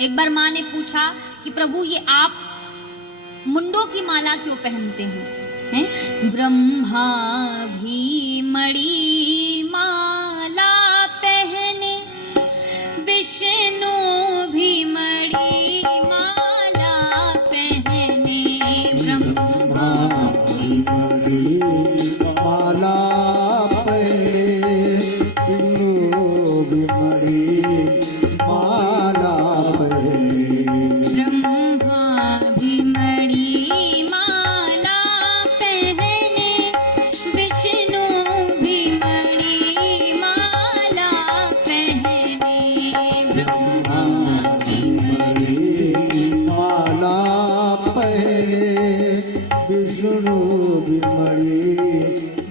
एक बार माँ ने पूछा कि प्रभु ये आप मुंडों की माला क्यों पहनते हो? हैं? ब्रह्मा भी मणि माला पहने, विष्णु भी मणि माला पहने, ब्रह्मा भी मणि माला पहने, विष्णु भी मणि माला पहने, ब्रह्मा भी मणि माला पहने, विष्णु भी मणि माला पहने, ब्रह्मा भी मणि माला पहने, विष्णु भी मणि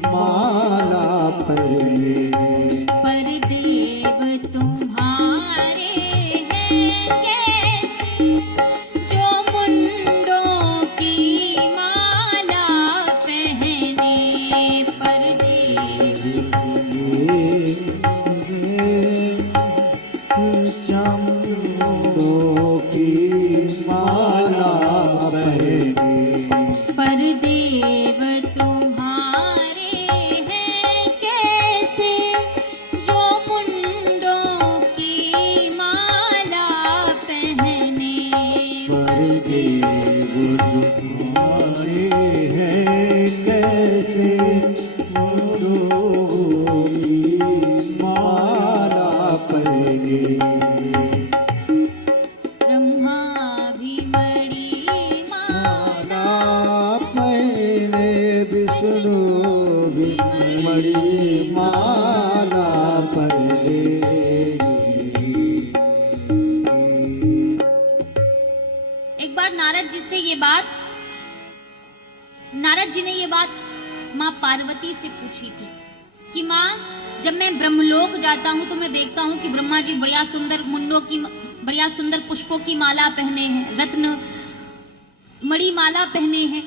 माला पहने। पर देव तुम्हारे हैं कैसे, जो मुंडों की माला पहने, पर देव चमड़ों की माला पहने, पर देव तुम्हारे हैं कैसे, जो मुंडों की माला पहने, पर देव तुम्हारे हैं कैसे, मुंडों की माला पहने। ब्रह्मा भी मणि माला पहने, विष्णु भी मणि माला पहने। एक बार नारद जी ने ये बात माँ पार्वती से पूछी थी कि माँ, जब मैं ब्रह्मलोक जाता हूँ तो मैं देखता हूँ कि ब्रह्मा जी बढ़िया सुंदर पुष्पों की माला पहने हैं, रत्न मणि माला पहने हैं।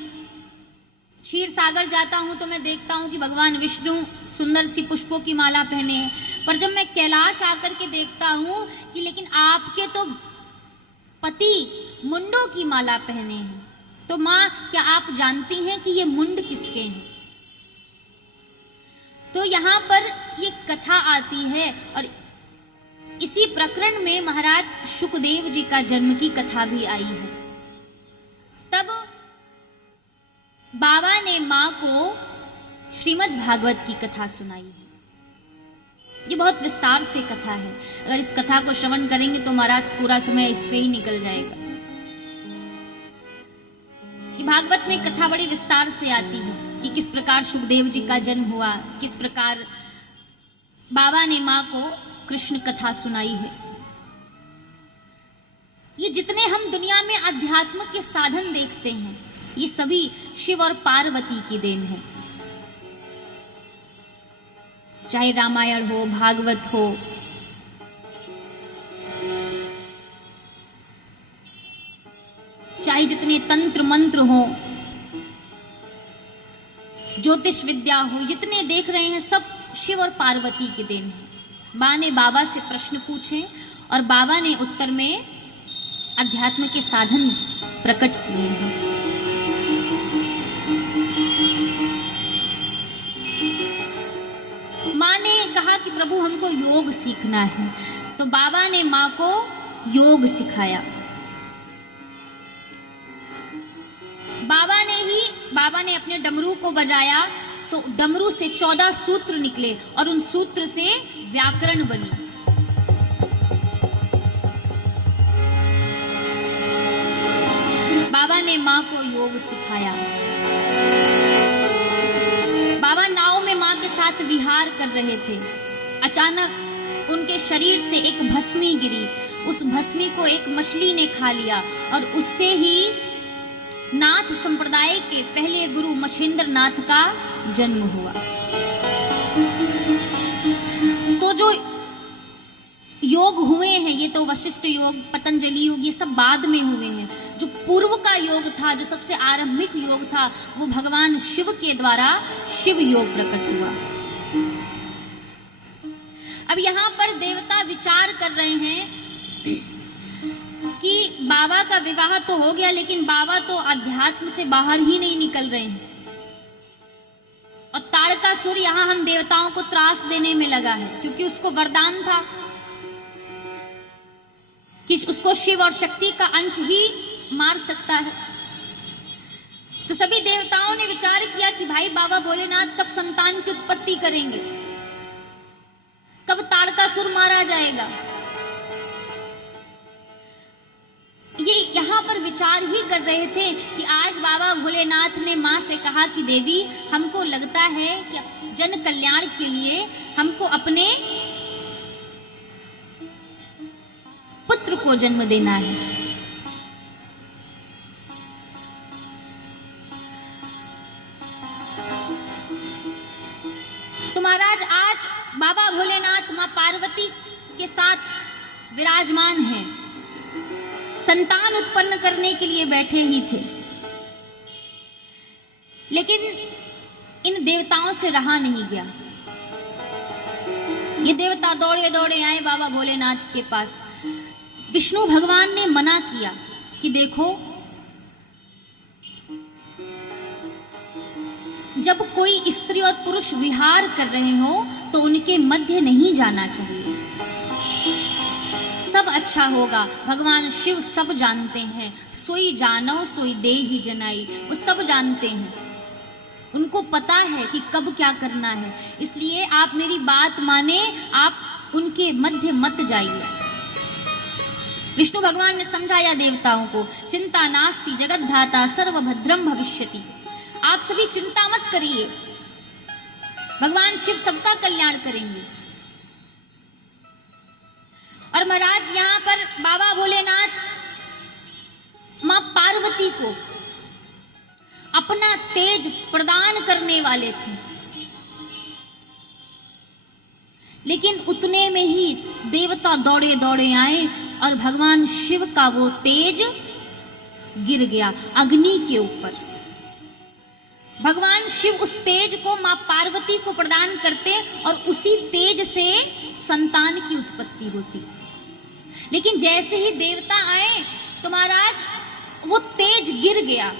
क्षीर सागर जाता हूँ तो मैं देखता हूँ कि भगवान विष्णु सुंदर सी पुष्पों की माला पहने हैं। पर जब मैं कैलाश आकर के देखता हूँ कि लेकिन आपके तो पति मुंडों की माला पहने हैं, तो माँ क्या आप जानती हैं कि ये मुंड किसके हैं? तो यहाँ पर ये कथा आती है और इसी प्रकरण में महाराज शुकदेव जी का जन्म की कथा भी आई है। तब बाबा ने माँ को श्रीमद् भागवत की कथा सुनाई है। ये बहुत विस्तार से कथा है, अगर इस कथा को श्रवण करेंगे तो महाराज पूरा समय इस पे ही निकल जाएगा। ये भागवत में कथा बड़ी विस्तार से आती है कि किस प्रकार शुकदेव जी का जन्म हुआ, किस प्रकार बाबा ने माँ को कृष्ण कथा सुनाई है। ये जितने हम दुनिया में अध्यात्म के साधन देखते हैं, ये सभी शिव और पार्वती की देन है। चाहे रामायण हो, भागवत हो, चाहे जितने तंत्र मंत्र हो, ज्योतिष विद्या हो, जितने देख रहे हैं सब शिव और पार्वती की देन है। माँ ने बाबा से प्रश्न पूछे और बाबा ने उत्तर में अध्यात्म के साधन प्रकट किए हैं। माँ ने कहा कि प्रभु हमको योग सीखना है, तो बाबा ने माँ को योग सिखाया। बाबा ने अपने डमरू को बजाया तो डमरू से 14 सूत्र निकले और उन सूत्र से व्याकरण बनी। बाबा ने माँ को योग सिखाया। बाबा नाव में माँ के साथ विहार कर रहे थे। अचानक उनके शरीर से एक भस्मी गिरी। उस भस्मी को एक मछली ने खा लिया और उससे ही नाथ संप्रदाय के पहले गुरु मछेंद्र नाथ का जन्म हुआ। तो जो योग हुए हैं, ये तो वशिष्ठ योग, पतंजलि योग, ये सब बाद में हुए हैं। जो पूर्व का योग था, जो सबसे आरंभिक योग था, वो भगवान शिव के द्वारा शिव योग प्रकट हुआ। अब यहाँ पर देवता विचार कर रहे हैं कि बाबा का विवाह तो हो गया, लेकिन बाबा तो अध्यात्म से बाहर ही नहीं निकल रहे हैं। और ताड़कासुर यहाँ हम देवताओं को त्रास देने में लगा है, क्योंकि उसको वरदान था कि उसको शिव और शक्ति का अंश ही मार सकता है। तो सभी देवताओं ने विचार किया कि भाई बाबा भोलेनाथ कब संतान की उत्पत्ति करेंगे, कब ताड़कासुर मारा जाएगा। ये यहाँ पर विचार ही कर रहे थे कि आज बाबा भोलेनाथ ने माँ से कहा कि देवी, हमको लगता है कि जन कल्याण के लिए हमको अपने पुत्र को जन्म देना है। तो महाराज आज बाबा भोलेनाथ माँ पार्वती के साथ विराजमान हैं, संतान उत्पन्न करने के लिए बैठे ही थे, लेकिन इन देवताओं से रहा नहीं गया। ये देवता दौड़े दौड़े आए बाबा भोलेनाथ के पास। विष्णु भगवान ने मना किया कि देखो, जब कोई स्त्री और पुरुष विहार कर रहे हो तो उनके मध्य नहीं जाना चाहिए, सब अच्छा होगा। भगवान शिव सब जानते हैं, सोई जानो सोई देहि जनाई, वो सब जानते हैं, उनको पता है कि कब क्या करना है। इसलिए आप मेरी बात माने, आप उनके मध्य मत जाइए। विष्णु भगवान ने समझाया देवताओं को, चिंता नास्ति जगद्धाता सर्वभद्रम भविष्यति, आप सभी चिंता मत करिए, भगवान शिव सबका कल्याण करेंगे। और महाराज यहाँ पर बाबा भोलेनाथ माँ पार्वती को अपना तेज प्रदान करने वाले थे, लेकिन उतने में ही देवता दौड़े दौड़े आए और भगवान शिव का वो तेज गिर गया अग्नि के ऊपर। भगवान शिव उस तेज को माँ पार्वती को प्रदान करते और उसी तेज से संतान की उत्पत्ति होती। लेकिन जैसे ही देवता आए तो महाराज वो तेज गिर गया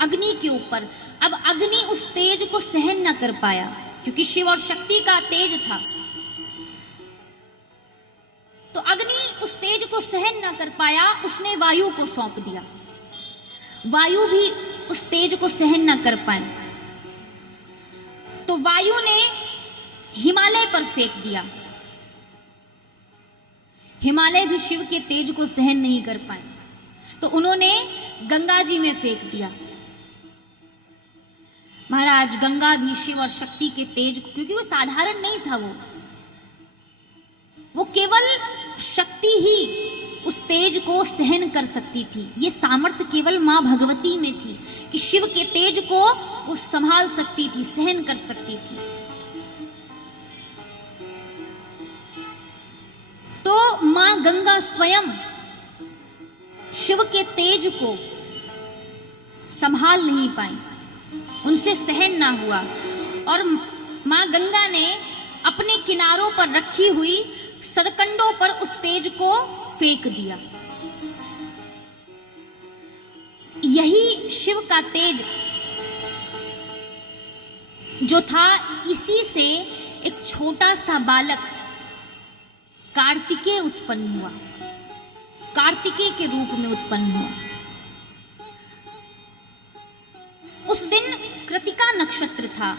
अग्नि के ऊपर। अब अग्नि उस तेज को सहन न कर पाया, क्योंकि शिव और शक्ति का तेज था। तो अग्नि उस तेज को सहन न कर पाया, उसने वायु को सौंप दिया। वायु भी उस तेज को सहन न कर पाए, तो वायु ने हिमालय पर फेंक दिया। हिमालय भी शिव के तेज को सहन नहीं कर पाए, तो उन्होंने गंगा जी में फेंक दिया। महाराज गंगा भी शिव और शक्ति के तेज को, क्योंकि वो साधारण नहीं था, वो केवल शक्ति ही उस तेज को सहन कर सकती थी। ये सामर्थ्य केवल मां भगवती में थी कि शिव के तेज को वो संभाल सकती थी, सहन कर सकती थी। तो मां गंगा स्वयं शिव के तेज को संभाल नहीं पाई, उनसे सहन ना हुआ, और मां गंगा ने अपने किनारों पर रखी हुई सरकंडों पर उस तेज को फेंक दिया। यही शिव का तेज जो था, इसी से एक छोटा सा बालक कार्तिकेय उत्पन्न हुआ, कार्तिकेय के रूप में उत्पन्न हुआ। उस दिन कृतिका नक्षत्र था।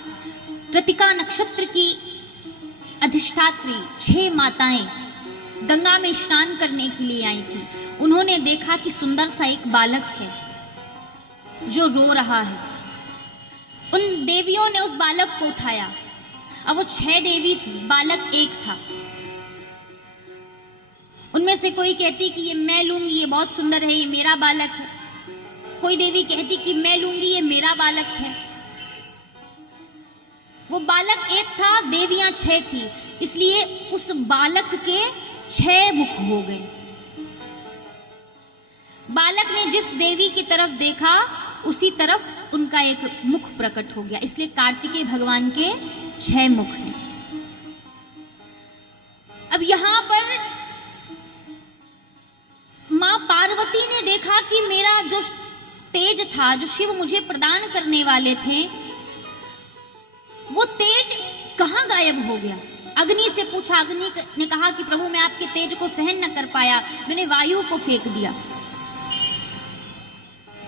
कृतिका नक्षत्र की अधिष्ठात्री 6 माताएं गंगा में स्नान करने के लिए आई थी। उन्होंने देखा कि सुंदर सा एक बालक है जो रो रहा है। उन देवियों ने उस बालक को उठाया। अब वो 6 देवी थी, बालक एक था। उनमें से कोई कहती कि ये मैं लूंगी, ये बहुत सुंदर है, ये मेरा बालक है। कोई देवी कहती कि मैं लूंगी, ये मेरा बालक है। वो बालक एक था, देवियां 6 थी, इसलिए उस बालक के 6 मुख हो गए। बालक ने जिस देवी की तरफ देखा उसी तरफ उनका एक मुख प्रकट हो गया, इसलिए कार्तिकेय भगवान के 6 मुख हैं। अब यहां पर मां पार्वती ने देखा कि मेरा जो तेज था, जो शिव मुझे प्रदान करने वाले थे, वो तेज कहां गायब हो गया। अग्नि से पूछा, अग्नि ने कहा कि प्रभु मैं आपके तेज को सहन न कर पाया, मैंने वायु को फेंक दिया।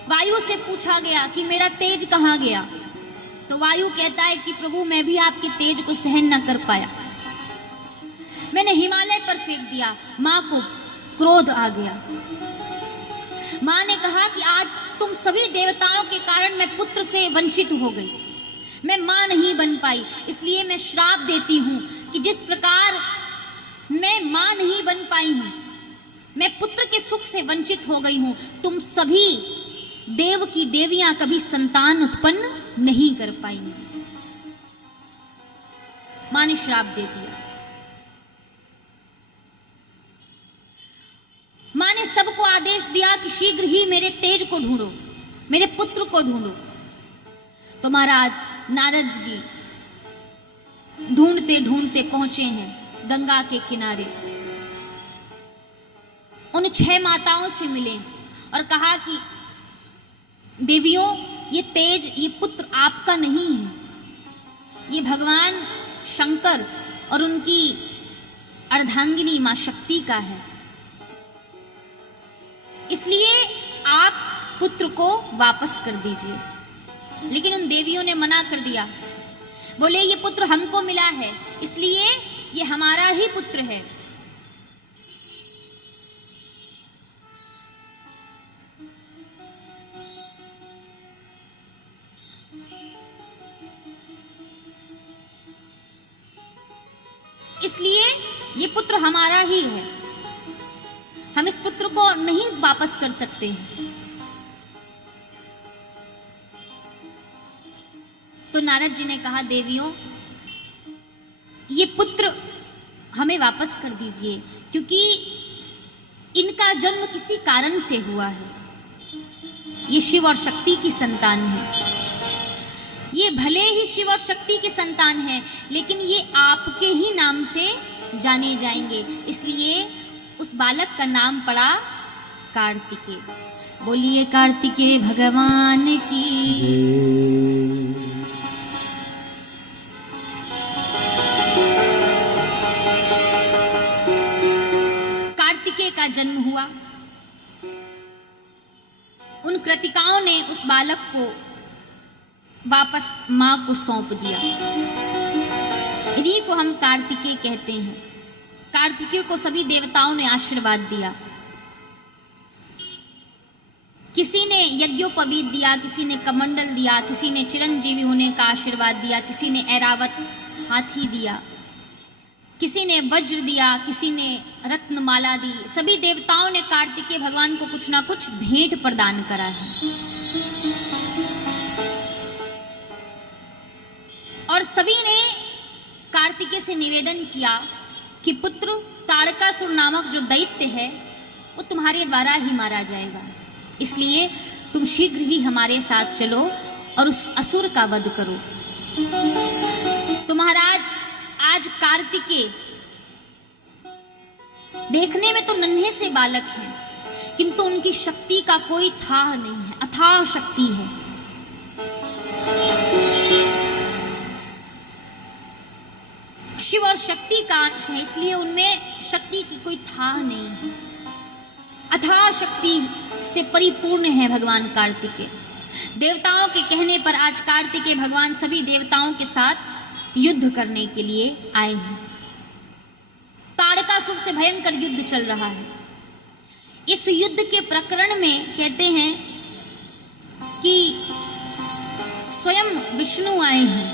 वायु से पूछा गया कि मेरा तेज कहां गया, तो वायु कहता है कि प्रभु मैं भी आपके तेज को सहन न कर पाया, मैंने हिमालय पर फेंक दिया। मां को क्रोध आ गया। मां ने कहा कि आज तुम सभी देवताओं के कारण मैं पुत्र से वंचित हो गई, मैं मां नहीं बन पाई, इसलिए मैं श्राप देती हूं कि जिस प्रकार मैं मां नहीं बन पाई हूं, मैं पुत्र के सुख से वंचित हो गई हूं, तुम सभी देव की देवियां कभी संतान उत्पन्न नहीं कर पाएंगी। मां ने श्राप दे दिया। मां ने सबको आदेश दिया कि शीघ्र ही मेरे तेज को ढूंढो, मेरे पुत्र को ढूंढो। तो महाराज नारद जी ढूंढते ढूंढते पहुंचे हैं गंगा के किनारे। उन 6 माताओं से मिले और कहा कि देवियों, ये तेज, ये पुत्र आपका नहीं है, ये भगवान शंकर और उनकी अर्धांगिनी मां शक्ति का है, इसलिए आप पुत्र को वापस कर दीजिए। लेकिन उन देवियों ने मना कर दिया, बोले ये पुत्र हमको मिला है, इसलिए ये हमारा ही पुत्र है। इसलिए ये पुत्र हमारा ही है, हम इस पुत्र को नहीं वापस कर सकते हैं। तो नारद जी ने कहा, देवियों ये पुत्र हमें वापस कर दीजिए, क्योंकि इनका जन्म किसी कारण से हुआ है, ये शिव और शक्ति की संतान है। ये भले ही शिव और शक्ति के संतान हैं, लेकिन ये आपके ही नाम से जाने जाएंगे, इसलिए उस बालक का नाम पड़ा कार्तिकेय। बोलिए कार्तिकेय भगवान की। कार्तिकेय का जन्म हुआ। उन कृतिकाओं ने उस बालक को वापस मां को सौंप दिया। इन्हीं को हम कार्तिकेय कहते हैं। कार्तिकेय को सभी देवताओं ने आशीर्वाद दिया। किसी ने यज्ञोपवीत दिया, किसी ने कमंडल दिया, किसी ने चिरंजीवी होने का आशीर्वाद दिया, किसी ने ऐरावत हाथी दिया, किसी ने वज्र दिया, किसी ने रत्नमाला दी। सभी देवताओं ने कार्तिकेय भगवान को कुछ ना कुछ भेंट प्रदान करा है। और सभी ने कार्तिकेय से निवेदन किया कि पुत्र, तारकासुर नामक जो दैत्य है वो तुम्हारे द्वारा ही मारा जाएगा, इसलिए तुम शीघ्र ही हमारे साथ चलो और उस असुर का वध करो। तो महाराज आज कार्तिकेय देखने में तो नन्हे से बालक हैं, किंतु उनकी शक्ति का कोई था नहीं है, अथाह शक्ति है। शिव और शक्ति का अंश है, इसलिए उनमें शक्ति की कोई था नहीं है। अथाह शक्ति से परिपूर्ण है भगवान कार्तिकेय। देवताओं के कहने पर आज कार्तिकेय भगवान सभी देवताओं के साथ युद्ध करने के लिए आए हैं। ताड़कासुर से भयंकर युद्ध चल रहा है। इस युद्ध के प्रकरण में कहते हैं कि स्वयं विष्णु आए हैं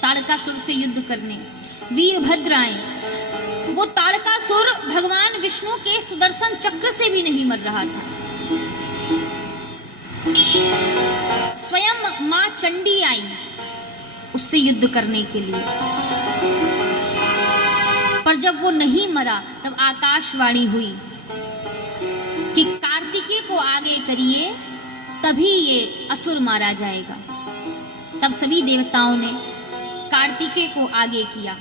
ताड़कासुर से युद्ध करने, वीरभद्र आए। वो ताड़कासुर भगवान विष्णु के सुदर्शन चक्र से भी नहीं मर रहा था। स्वयं मां चंडी आई उससे युद्ध करने के लिए, पर जब वो नहीं मरा तब आकाशवाणी हुई कि कार्तिकेय को आगे करिए, तभी ये असुर मारा जाएगा। तब सभी देवताओं ने कार्तिकेय को आगे किया।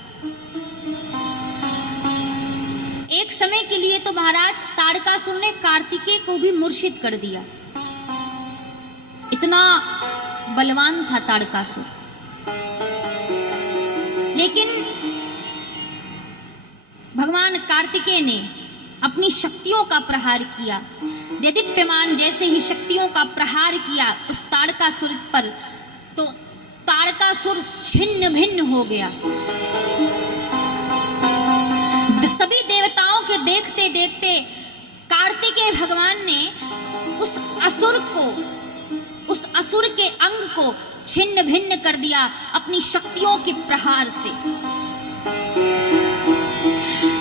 एक समय के लिए तो महाराज ताड़कासुर ने कार्तिकेय को भी मूर्छित कर दिया। इतना बलवान था ताड़कासुर। लेकिन भगवान कार्तिकेय ने अपनी शक्तियों का प्रहार किया। देदीप्यमान जैसे ही शक्तियों का प्रहार किया उस ताड़कासुर पर, तो ताड़कासुर छिन्न भिन्न हो गया। सभी देवताओं के देखते देखते कार्तिकेय भगवान ने उस असुर के अंग को छिन्न भिन्न कर दिया अपनी शक्तियों के प्रहार से।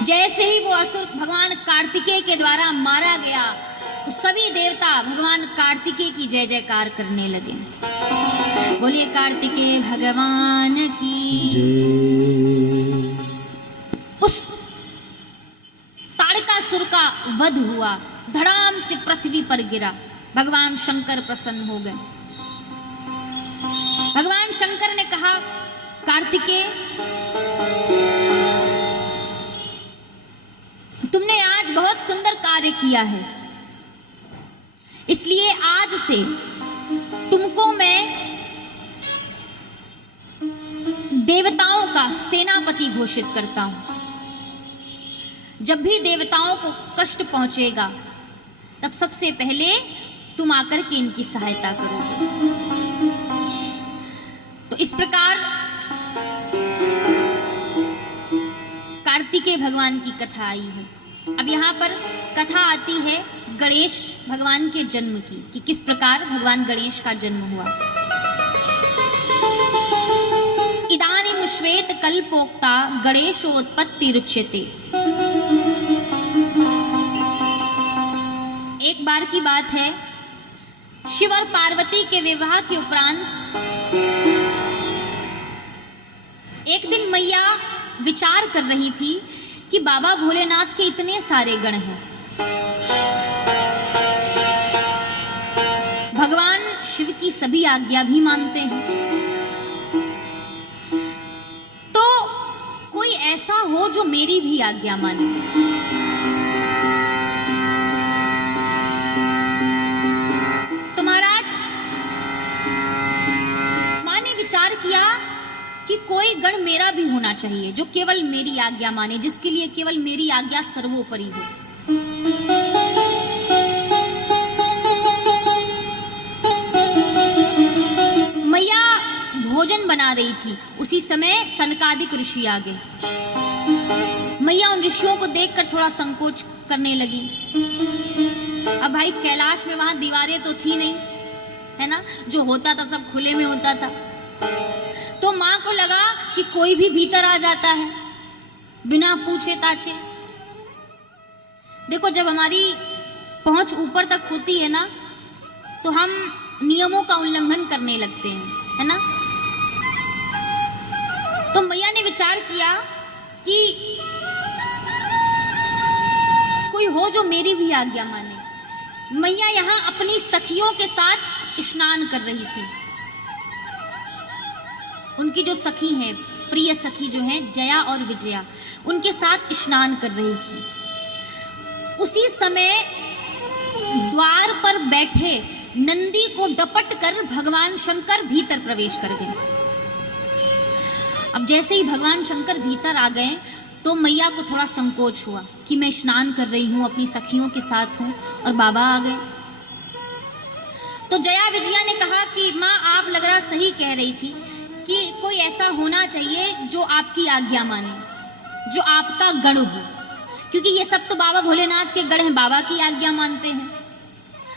जैसे ही वो असुर भगवान कार्तिकेय के द्वारा मारा गया तो सभी देवता भगवान कार्तिकेय की जय जयकार करने लगे। बोलिए कार्तिकेय भगवान की जय। उस ताड़कासुर का वध हुआ, धड़ाम से पृथ्वी पर गिरा। भगवान शंकर प्रसन्न हो गए। भगवान शंकर ने कहा, कार्तिकेय तुमने आज बहुत सुंदर कार्य किया है, इसलिए आज से तुमको मैं देवताओं का सेनापति घोषित करता हूं। जब भी देवताओं को कष्ट पहुंचेगा तब सबसे पहले तुम आकर के इनकी सहायता करोगे। तो इस प्रकार कार्तिकेय भगवान की कथा आई है। अब यहाँ पर कथा आती है गणेश भगवान के जन्म की, कि किस प्रकार भगवान गणेश का जन्म हुआ। इदानीं श्वेत कल्पोक्ता गणेशोत्पत्तिरुच्यते। एक बार की बात है, शिव और पार्वती के विवाह के उपरांत एक दिन मैया विचार कर रही थी कि बाबा भोलेनाथ के इतने सारे गण हैं, भगवान शिव की सभी आज्ञा भी मानते हैं, तो कोई ऐसा हो जो मेरी भी आज्ञा माने। तो महाराज मां ने विचार किया कि कोई गण मेरा भी होना चाहिए जो केवल मेरी आज्ञा माने, जिसके लिए केवल मेरी आज्ञा सर्वोपरि हो। मैया भोजन बना रही थी, उसी समय सनकादिक ऋषि आ गए। मैया उन ऋषियों को देखकर थोड़ा संकोच करने लगी। अब भाई कैलाश में वहां दीवारें तो थी नहीं, है ना, जो होता था सब खुले में होता था। तो मां को लगा कि कोई भी भीतर आ जाता है बिना पूछे ताछे। देखो, जब हमारी पहुंच ऊपर तक होती है ना, तो हम नियमों का उल्लंघन करने लगते हैं, है ना। तो मैया ने विचार किया कि कोई हो जो मेरी भी आज्ञा माने। मैया यहां अपनी सखियों के साथ स्नान कर रही थी। उनकी जो सखी हैं, प्रिय सखी जो हैं जया और विजया, उनके साथ स्नान कर रही थी। उसी समय द्वार पर बैठे नंदी को डपट कर भगवान शंकर भीतर प्रवेश कर गए। अब जैसे ही भगवान शंकर भीतर आ गए तो मैया को थोड़ा संकोच हुआ कि मैं स्नान कर रही हूं, अपनी सखियों के साथ हूं और बाबा आ गए। तो जया विजया ने कहा कि माँ, आप लग रहा सही कह रही थी कि कोई ऐसा होना चाहिए जो आपकी आज्ञा माने, जो आपका गण हो, क्योंकि ये सब तो बाबा भोलेनाथ के गण हैं, बाबा की आज्ञा मानते हैं।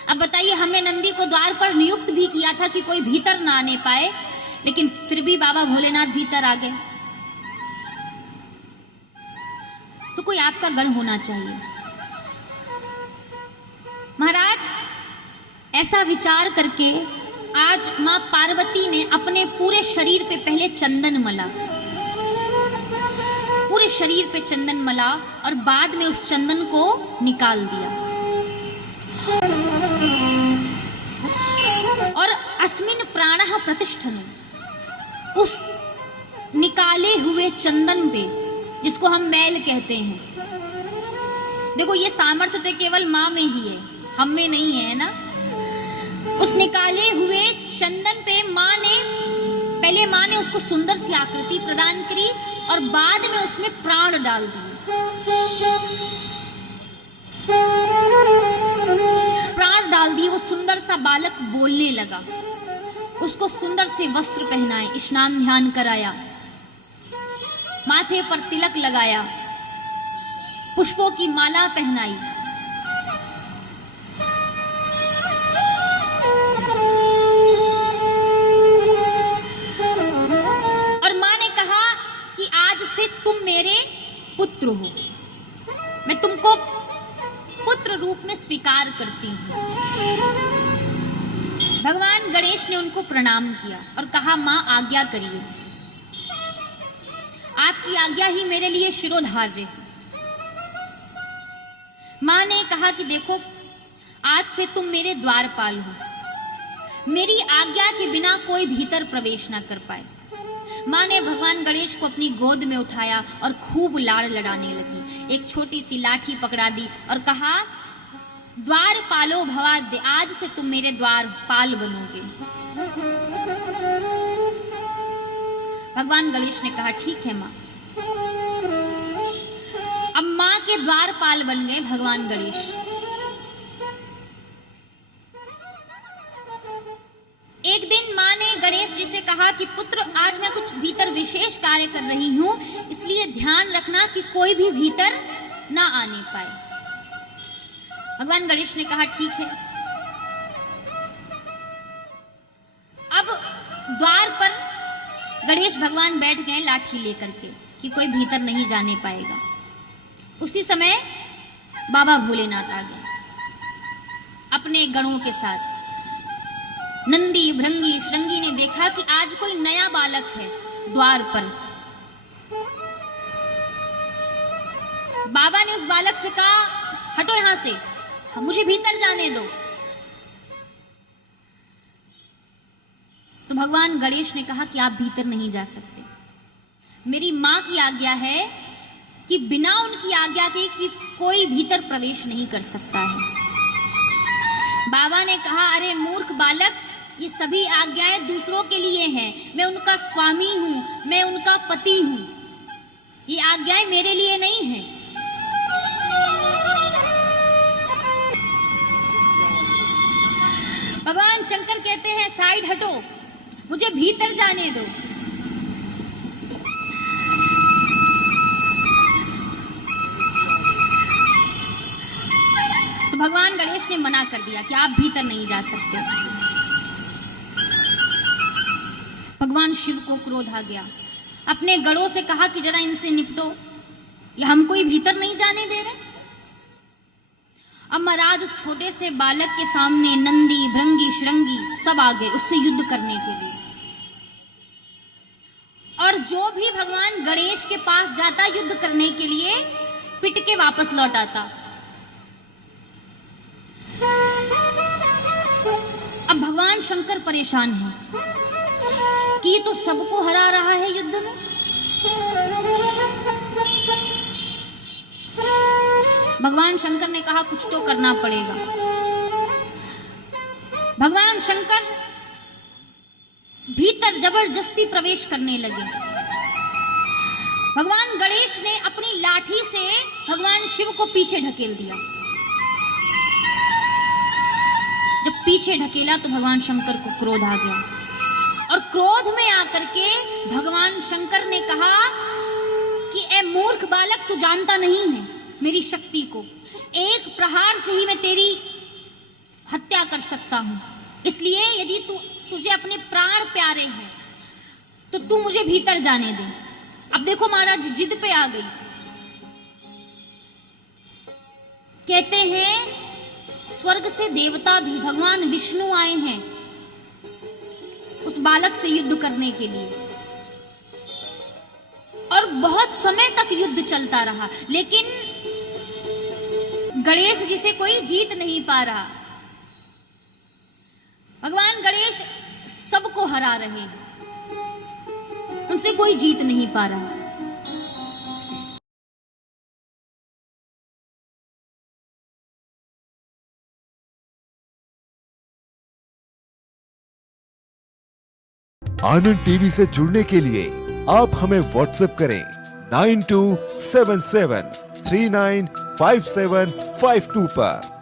अब बताइए, हमने नंदी को द्वार पर नियुक्त भी किया था कि कोई भीतर ना आने पाए, लेकिन फिर भी बाबा भोलेनाथ भीतर आ गए। तो कोई आपका गण होना चाहिए। महाराज, ऐसा विचार करके आज मां पार्वती ने अपने पूरे शरीर पे पहले चंदन मला, पूरे शरीर पे चंदन मला और बाद में उस चंदन को निकाल दिया। और अस्मिन प्राणः प्रतिष्ठन्, उस निकाले हुए चंदन पे, जिसको हम मैल कहते हैं, देखो ये सामर्थ्य तो केवल माँ में ही है, हम में नहीं है ना। उस निकाले हुए चंदन पे पहले माँ ने उसको सुंदर सी आकृति प्रदान करी और बाद में उसमें प्राण डाल दिए। प्राण डाल दिए, वो सुंदर सा बालक बोलने लगा। उसको सुंदर से वस्त्र पहनाए, स्नान ध्यान कराया, माथे पर तिलक लगाया, पुष्पों की माला पहनाई। और मां ने कहा कि आज से तुम मेरे पुत्र हो, मैं तुमको पुत्र रूप में स्वीकार करती हूं। भगवान गणेश ने उनको प्रणाम किया और कहा, मां आज्ञा करिए, आपकी आज्ञा ही मेरे लिए शिरोधार्य है। मां ने कहा कि देखो, आज से तुम मेरे द्वारपाल हो, मेरी आज्ञा के बिना कोई भीतर प्रवेश ना कर पाए। मां ने भगवान गणेश को अपनी गोद में उठाया और खूब लाड़ लड़ाने लगी। एक छोटी सी लाठी पकड़ा दी और कहा, द्वारपालो भवाद्य, आज से तुम मेरे द्वारपाल बनोगे। भगवान गणेश ने कहा, ठीक है मां। अब मां के द्वारपाल बन गए भगवान गणेश। एक दिन मां ने गणेश जी से कहा कि पुत्र, आज मैं कुछ भीतर विशेष कार्य कर रही हूं, इसलिए ध्यान रखना कि कोई भी भीतर ना आने पाए। भगवान गणेश ने कहा, ठीक है। अब द्वार पर गणेश भगवान बैठ गए लाठी लेकर के कि कोई भीतर नहीं जाने पाएगा। उसी समय बाबा भोलेनाथ आ गए अपने गणों के साथ। नंदी, भृंगी, श्रृंगी ने देखा कि आज कोई नया बालक है द्वार पर। बाबा ने उस बालक से कहा, हटो यहां से, मुझे भीतर जाने दो। तो भगवान गणेश ने कहा कि आप भीतर नहीं जा सकते, मेरी मां की आज्ञा है कि बिना उनकी आज्ञा के कि कोई भीतर प्रवेश नहीं कर सकता है। बाबा ने कहा, अरे मूर्ख बालक, ये सभी आज्ञाएं दूसरों के लिए हैं, मैं उनका स्वामी हूं, मैं उनका पति हूं, ये आज्ञाएं मेरे लिए नहीं हैं। भगवान शंकर कहते हैं, साइड हटो, मुझे भीतर जाने दो। तो भगवान गणेश ने मना कर दिया कि आप भीतर नहीं जा सकते। भगवान शिव को क्रोध आ गया, अपने गणों से कहा कि जरा इनसे निपटो, ये हमको ही भीतर नहीं जाने दे रहे। अब महाराज उस छोटे से बालक के सामने नंदी, भृंगी, श्रृंगी सब आ गए उससे युद्ध करने के लिए। और जो भी भगवान गणेश के पास जाता युद्ध करने के लिए, पिट के वापस लौट आता। अब भगवान शंकर परेशान हैं कि ये तो सबको हरा रहा है युद्ध में। भगवान शंकर ने कहा, कुछ तो करना पड़ेगा। भगवान शंकर भीतर जबरदस्ती प्रवेश करने लगे। भगवान गणेश ने अपनी लाठी से भगवान शिव को पीछे ढकेल दिया। जब पीछे ढकेला तो भगवान शंकर को क्रोध आ गया और क्रोध में आकर के भगवान शंकर ने कहा कि ए मूर्ख बालक, तू जानता नहीं है मेरी शक्ति को, एक प्रहार से ही मैं तेरी हत्या कर सकता हूं, इसलिए यदि तुझे अपने प्राण प्यारे हैं तो तू मुझे भीतर जाने दे। अब देखो महाराज जिद पे आ गई। कहते हैं स्वर्ग से देवता भी, भगवान विष्णु आए हैं उस बालक से युद्ध करने के लिए, और बहुत समय तक युद्ध चलता रहा, लेकिन गणेश जी से कोई जीत नहीं पा रहा। भगवान गणेश सबको हरा रहे हैं, उनसे कोई जीत नहीं पा रहा। आनंद टीवी से जुड़ने के लिए आप हमें व्हाट्सएप करें 9277395752 पर।